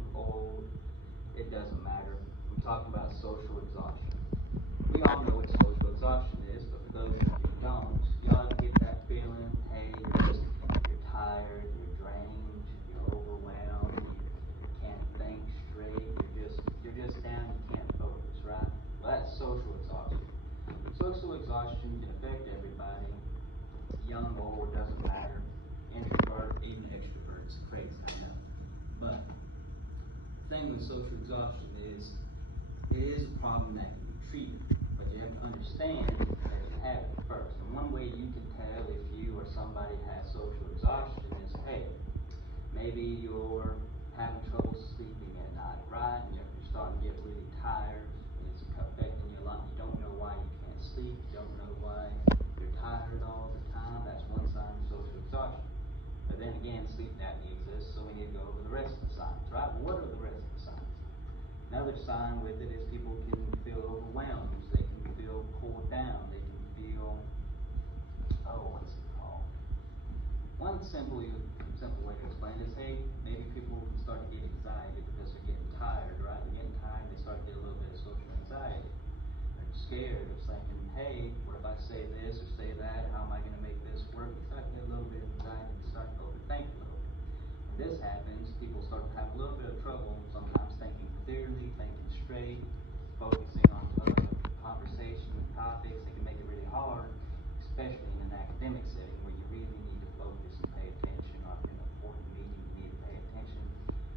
young, old, it doesn't matter. I'm talking about social exhaustion. We all know what social exhaustion is, but for those of you who don't, you ought to get that feeling, hey, you're tired, you're drained, you're overwhelmed, you can't think straight, you're just down, you can't focus, right? Well, that's social exhaustion. Social exhaustion can affect everybody, young, old, doesn't matter, introvert, even extrovert. It's crazy, I know. But the thing with social exhaustion is it is a problem that can be treated, but you have to understand that you have it first. And one way you can tell if you or somebody has social exhaustion is, hey, maybe you're having trouble sleeping at night, right? And you're starting to get really tired, and it's affecting you a lot. You don't know why you can't sleep, you don't know why you're tired all the time. That's one sign of social exhaustion. But then again, sleep apnea exists, so we need to go over the rest of the signs, right? What are the rest of the signs? Another sign with it is people can feel overwhelmed. They can feel pulled down. They can feel, what's it called? One simple way to explain is, hey, maybe people can start to get anxiety because they're getting tired, right? They're getting tired, they start to get a little bit of social anxiety. They're scared of thinking, hey, what if I say this or say that? How am I going to make this work? They start to get a little bit of anxiety and start to overthink a little bit. When this happens, people start to have a little bit of trouble sometimes thinking clearly, thinking straight, focusing on conversation and topics. It can make it really hard, especially in an academic setting where you really need to focus and pay attention, or in an important meeting you need to pay attention.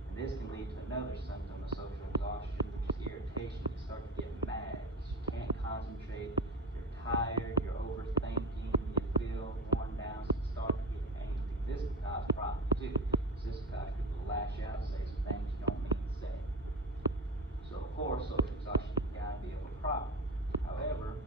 And this can lead to another symptom of social exhaustion, which is irritation. You start to get mad. You can't concentrate. You're tired. You're overthinking. You feel worn down. So you start to get angry. This can cause problems too. This can cause people to lash out, say some things you don't mean to say. So of course, social exhaustion can be a problem. However,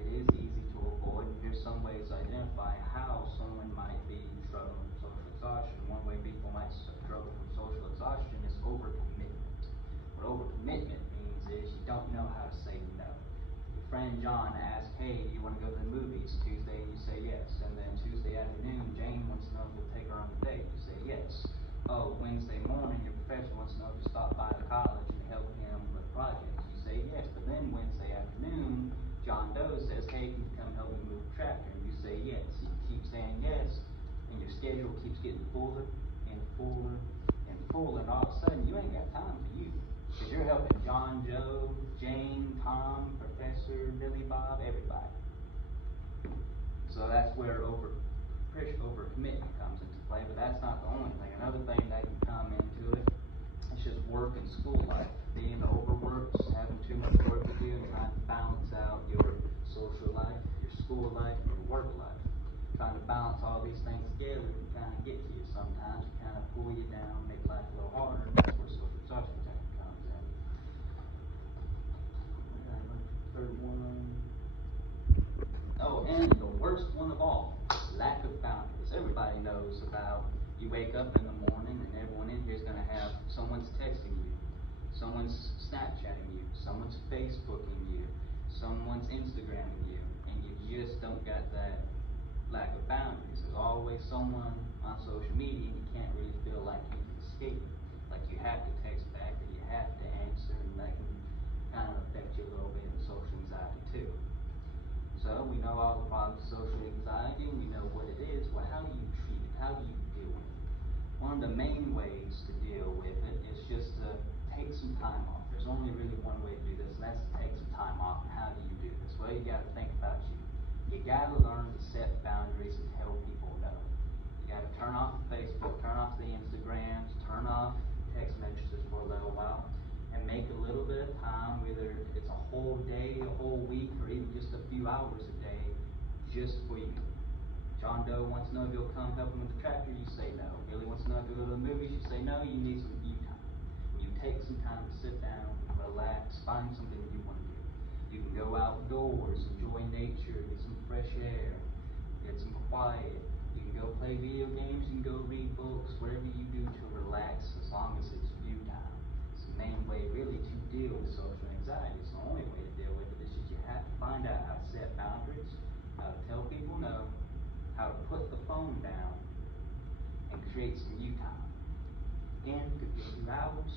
it is easy to avoid, and here's some ways to identify how someone might be struggling from social exhaustion. One way people might struggle from social exhaustion is overcommitment. What overcommitment means is you don't know how to say no. Your friend John asks, hey, you want to go to the movies? Tuesday, you say yes. And then Tuesday afternoon, Jane wants to know if you'll take her on a date. You say yes. Oh, Wednesday morning, your professor wants to know if you stop by the college and help him with projects. You say yes. But then Wednesday afternoon, John Doe says, hey, can you come help me move a tractor? And you say yes. You keep saying yes, and your schedule keeps getting fuller and fuller and fuller, and all of a sudden, you ain't got time for you. Because you're helping John, Joe, Jane, Tom, Professor, Billy Bob, everybody. So that's where overcommitment comes into play, but that's not the only thing. Another thing that can come into it is just work and school life. Being overworked, having too much work to do, and trying to balance out your social life, your school life, and your work life. Trying to balance all these things together can kind of get to you sometimes, kind of pull you down, make life a little harder. That's where social exhaustion comes in. Third one. Oh, and the worst one of all, lack of boundaries. Everybody knows about you wake up in the morning and everyone in here is going to have someone's texting you, someone's Snapchatting you, someone's Facebooking you, someone's Instagramming you, and you just don't got that lack of boundaries. There's always someone on social media, and you can't really feel like you can escape it. Like you have to text back or you have to answer, and that can kind of affect you a little bit in social anxiety too. So we know all the problems of social anxiety, and we know what it is. Well, how do you treat it? How do you deal with it? One of the main ways to deal with it is just to take some time off. There's only really one way to do this, and that's to take some time off. And how do you do this? Well, you got to think about you. You got to learn to set boundaries and tell people no. You got to turn off the Facebook, turn off the Instagrams, turn off text messages for a little while, and make a little bit of time, whether it's a whole day, a whole week, or even just a few hours a day, just for you. John Doe wants to know if you'll come help him with the tractor, you say no. Billy wants to know if you'll go to the movies, you say no, you need some you time. You take some time to sit down, relax, find something you want to do. You can go outdoors, enjoy nature, get some fresh air, get some quiet. You can go play video games, you can go read books, whatever you do to relax, as long as it's you time. It's the main way really to deal with social anxiety. It's the only way to deal with it. Is just you have to find out how to set boundaries, how to tell people no, how to put the phone down, and create some you time. weekend, could be a few hours,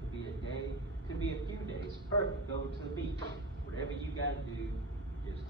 could be a day, could be a few days. Perfect, go to the beach. Whatever you gotta do, just